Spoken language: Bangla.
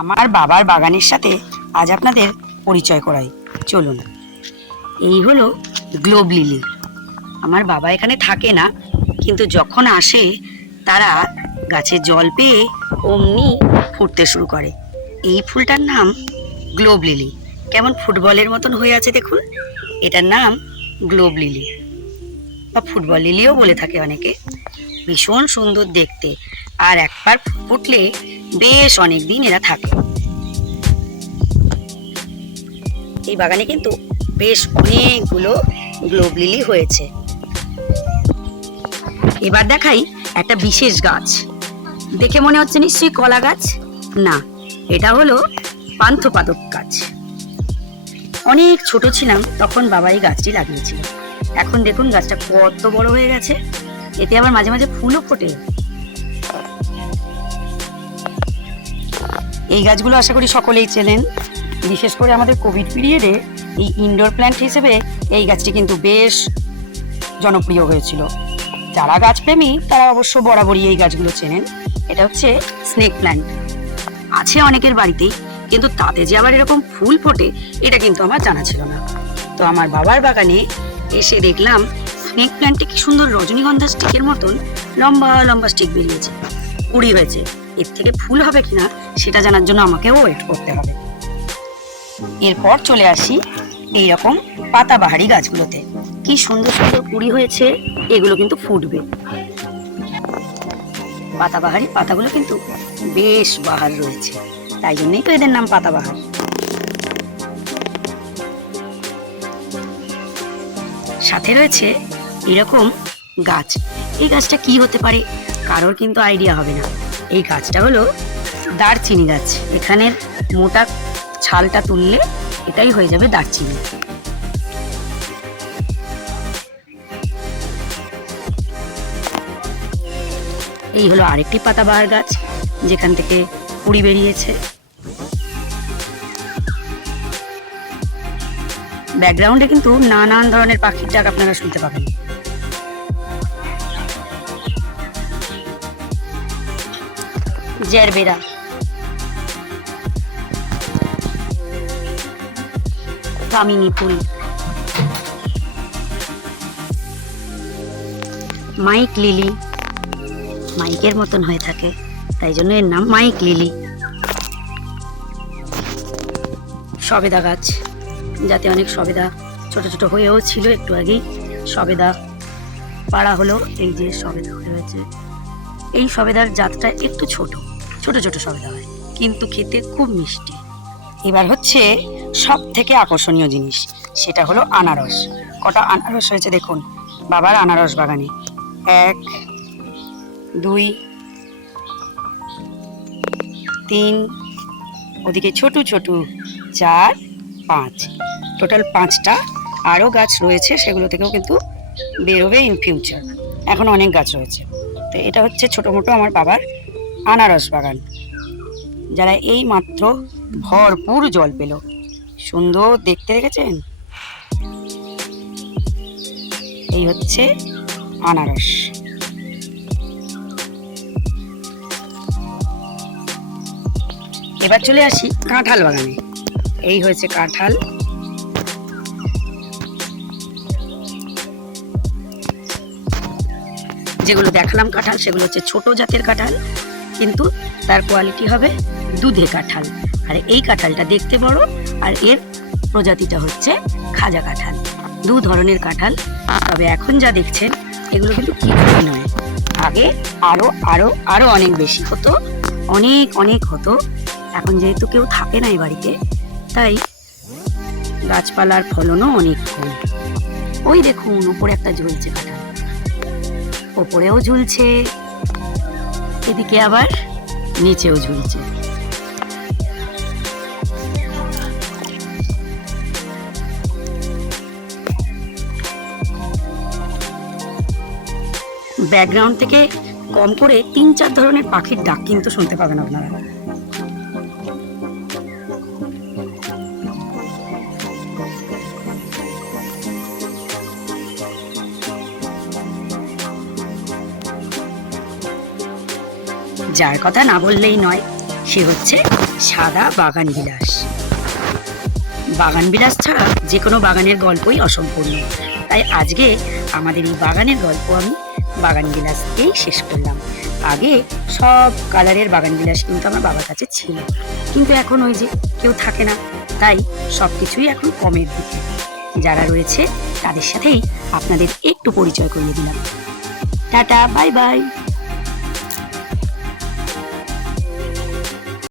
আমার বাবার বাগানের সাথে আজ আপনাদের পরিচয় করাই, চলুন। এই হলো গ্লোব লিলি। আমার বাবা এখানে থাকে না, কিন্তু যখন আসে তারা গাছে জল পেয়ে অমনি ফুটতে শুরু করে। এই ফুলটার নাম গ্লোব লিলি। কেমন ফুটবলের মতন হয়ে আছে দেখুন, এটার নাম গ্লোব লিলি বা ফুটবল লিলিও বলে থাকে অনেকে। ভীষণ সুন্দর দেখতে, আর একবার ফুটলে বেশ অনেক দিন এরা থাকে। এই বাগানে কিন্তু বেশ অনেকগুলো গ্লোব লিলি হয়েছে। এবার দেখাই একটা বিশেষ গাছ। দেখে মনে হচ্ছে নিশ্চয়ই কলা গাছ, না, এটা হলো পান্থপাদক গাছ। অনেক ছোট ছিলাম তখন বাবা এই গাছটি লাগিয়েছিল। এখন দেখুন গাছটা কত বড় হয়ে গেছে, এতে আবার মাঝে মাঝে ফুলও ফোটে। এই গাছগুলো আশা করি সকলেই চেনেন। বিশেষ করে আমাদের কোভিড পিরিয়ডে এই ইনডোর প্ল্যান্ট হিসেবে এই গাছটি কিন্তু বেশ জনপ্রিয় হয়েছিল। যারা গাছপ্রেমী তারা অবশ্য বরাবরই এই গাছগুলো চেনেন। এটা হচ্ছে স্নেক প্ল্যান্ট। আছে অনেকের বাড়িতেই, কিন্তু তাতে যে আবার এরকম ফুল ফোটে এটা কিন্তু আমার জানা ছিল না। তো আমার বাবার বাগানে এসে দেখলাম স্নেক প্ল্যান্টে কি সুন্দর রজনীগন্ধা স্টিকের মতন লম্বা লম্বা স্টিক বেরিয়েছে, কুড়ি হয়েছে। এর থেকে ফুল হবে কিনা সেটা জানার জন্য আমাকেও ওয়েট করতে হবে। এরপর চলে আসি এইরকম পাতাবাহারি গাছগুলোতে। কি সুন্দর সুন্দর কুড়ি হয়েছে, এগুলো কিন্তু ফুটবে। পাতাবাহারি পাতাগুলো কিন্তু বেশ বাহার রয়েছে, তাই জন্যই তো এদের নাম পাতাবাহার। সাথে রয়েছে এরকম গাছ। এই গাছটা কি হতে পারে কারোর কিন্তু আইডিয়া হবে না। এই গাছটা হলো দারচিনি গাছ। এখানের মোটা ছালটা তুললে এটাই হয়ে যাবে দারচিনি। এই হলো আরেকটি পাতাবাহার গাছ, যেখান থেকে কুড়ি বেরিয়েছে। ব্যাকগ্রাউন্ডে কিন্তু নানান ধরনের পাখির ডাক আপনারা শুনতে পাবেন। জেরবেরা, কামিনী ফুল, মাইক লিলি, মাইকের মতন হয়ে থাকে তাই জন্য এর নাম মাইক লিলি। সবেদা গাছ, যাতে অনেক সবেদা ছোট ছোট হয়েও ছিল, একটু আগেই সবেদা পাড়া হলো। এই যে সবেদা হয়েছে, এই সবেদার জাতটা একটু ছোট ছোট ছোট সবেদা হয়, কিন্তু খেতে খুব মিষ্টি। এবার হচ্ছে সব থেকে আকর্ষণীয় জিনিস, সেটা হলো আনারস। কটা আনারস হয়েছে দেখুন বাবার আনারস বাগানে। 1 2 3, ওদিকে ছোট ছোট 4 5, টোটাল 5টা। আরও গাছ রয়েছে, সেগুলো থেকেও কিন্তু বেরোবে ইন ফিউচার। এখন অনেক গাছ রয়েছে। তো এটা হচ্ছে ছোটো মোটো আমার বাবার আনারস বাগান, যারা এই মাত্র ভরপুর জল পেল। সুন্দর দেখতে, দেখেছেন? এই হচ্ছে আনারস। এবার চলে আসি কাঁঠাল বাগানে। এই হয়েছে কাঁঠাল। যেগুলো দেখালাম কাঁঠাল, সেগুলো হচ্ছে ছোট জাতের কাঁঠাল, কিন্তু তার কোয়ালিটি হবে দুধে কাঁঠাল। আর এই কাঁঠালটা দেখতে বড়, আর এর প্রজাতিটা হচ্ছে খাজা কাঁঠাল। 2 ধরনের কাঁঠাল। তবে এখন যা দেখছেন এগুলো কিন্তু কিছুই নয়, আগে আরো আরো আরো অনেক বেশি হতো, অনেক অনেক হতো। এখন যেহেতু কেউ থাকে না এই বাড়িতে, তাই গাছপালার ফলনও অনেক কম। ওই দেখুন উপরে একটা ঝুলছে কাঁঠাল, ওপরেও ঝুলছে, এদিকে আবার নিচেও ঝুলছে। ব্যাকগ্রাউন্ড থেকে কম করে 3-4 ধরনের পাখির ডাক কিন্তু শুনতে পাবেন আপনারা। যার কথা না বললেই নয়, সে হচ্ছে সাদা বাগান বিলাস। বাগান বিলাস ছাড়া যে কোনো বাগানের গল্পই অসম্পূর্ণ, তাই আজকে আমাদের এই বাগানের গল্প আমি বাগান বিলাসকেই শেষ করলাম। আগে সব কালারের বাগান বিলাস কিন্তু আমার বাবার কাছে ছিল, কিন্তু এখন ওই যে কেউ থাকে না, তাই সব কিছুই এখন কমের দিকে। যারা রয়েছে তাদের সাথেই আপনাদের একটু পরিচয় করিয়ে দিলাম। Tata, bye bye.